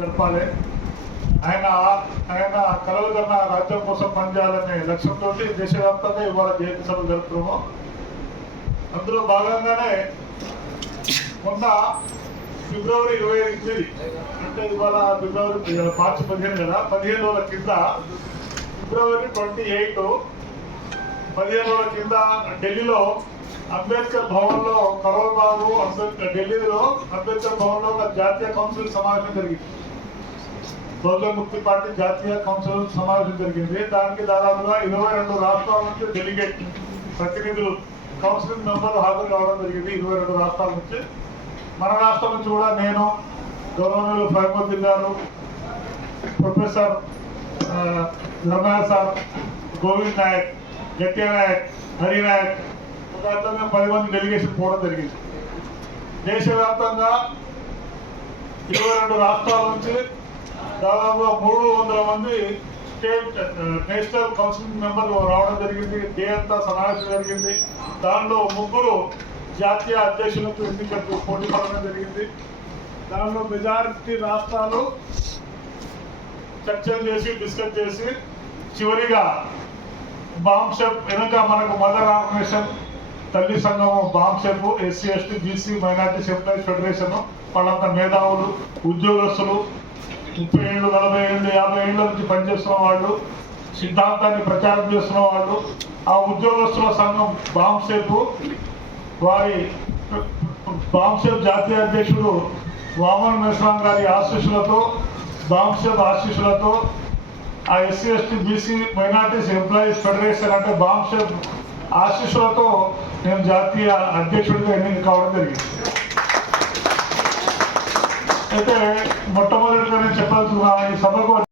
గడపాలి ఆయన ఆయన కలలు కన్నా రాజ్యం కోసం పనిచేయాలనే లక్ష్యంతో దేశవ్యాప్తంగా ఇవాళ జయంతి సభలు జరుపుతున్నాము అందులో భాగంగానే మొన్న ఫిబ్రవరి ఇరవై ఎనిమిది అంటే ఇవాళ ఫిబ్రవరి మార్చి పదిహేను కదా పదిహేను రోజుల కింద ఫిబ్రవరి ట్వంటీ ఎయిట్ పదిహేను రోజుల కింద ఢిల్లీలో అంబేద్కర్ భవన్లో కరోల్ బాబు అంబేద్కర్ ఢిల్లీలో అంబేద్కర్ భవన్లో ఒక జాతీయ కౌన్సిల్ సమావేశం జరిగింది. బహుజన ముక్తి పార్టీ జాతీయ కౌన్సిల్ సమావేశం జరిగింది. దానికి దాదాపుగా ఇరవై రెండు రాష్ట్రాల నుంచి డెలిగేట్ ప్రతినిధులు కౌన్సిల్ మెంబర్లు హాజరు కావడం జరిగింది ఇరవై రెండు రాష్ట్రాల నుంచి. మన రాష్ట్రం నుంచి కూడా నేను గౌరవనీయులు ఫైబర్ గారు ప్రొఫెసర్ ఆ, సార్ గోవింద్ నాయక్ గట్య నాయక్ హరి నాయక్ దాంట్లో పది మంది డెలిగేషన్ పోవడం జరిగింది. దేశవ్యాప్తంగా ఇరవై రెండు రాష్ట్రాల నుంచి దాదాపుగా మూడు వందల మంది స్టేట్ నేషనల్ కౌన్సిల్ మెంబర్లు రావడం జరిగింది. డే అంతా సమావేశం జరిగింది. దానిలో ముగ్గురు జాతీయ అధ్యక్షులకు ఎన్నికలకు పోటీ పడడం జరిగింది. దానిలో మెజారిటీ రాష్ట్రాలు చర్చలు చేసి డిస్కస్ చేసి చివరిగా బాంబ్షెప్ వెనుక మనకు మదర్ ఆర్గనైజేషన్ తల్లి సంఘం బాంబ్షెప్ SC ST BC minority employees federation వాళ్ళంతా మేధావులు ఉద్యోగస్తులు ముప్పై ఏళ్ళు నలభై ఏళ్ళు యాభై ఏళ్ళ నుంచి పనిచేస్తున్న వాళ్ళు సిద్ధాంతాన్ని ప్రచారం చేస్తున్న వాళ్ళు ఆ ఉద్యోగస్తుల సంఘం బాంసేపు వారి బాంసేపు జాతీయ అధ్యక్షుడు వామన్ మెస్రాం గారి ఆశీస్సులతో బాంసేపు ఆశీస్సులతో ఆ SC ST BC minorities employees federation అంటే బాంసేపు ఆశీస్సులతో నేను జాతీయ అధ్యక్షుడిగా ఎన్నిక కావడం జరిగింది. అయితే మొట్టమొదటిగా నేను చెప్పాల్సిన ఈ సభకు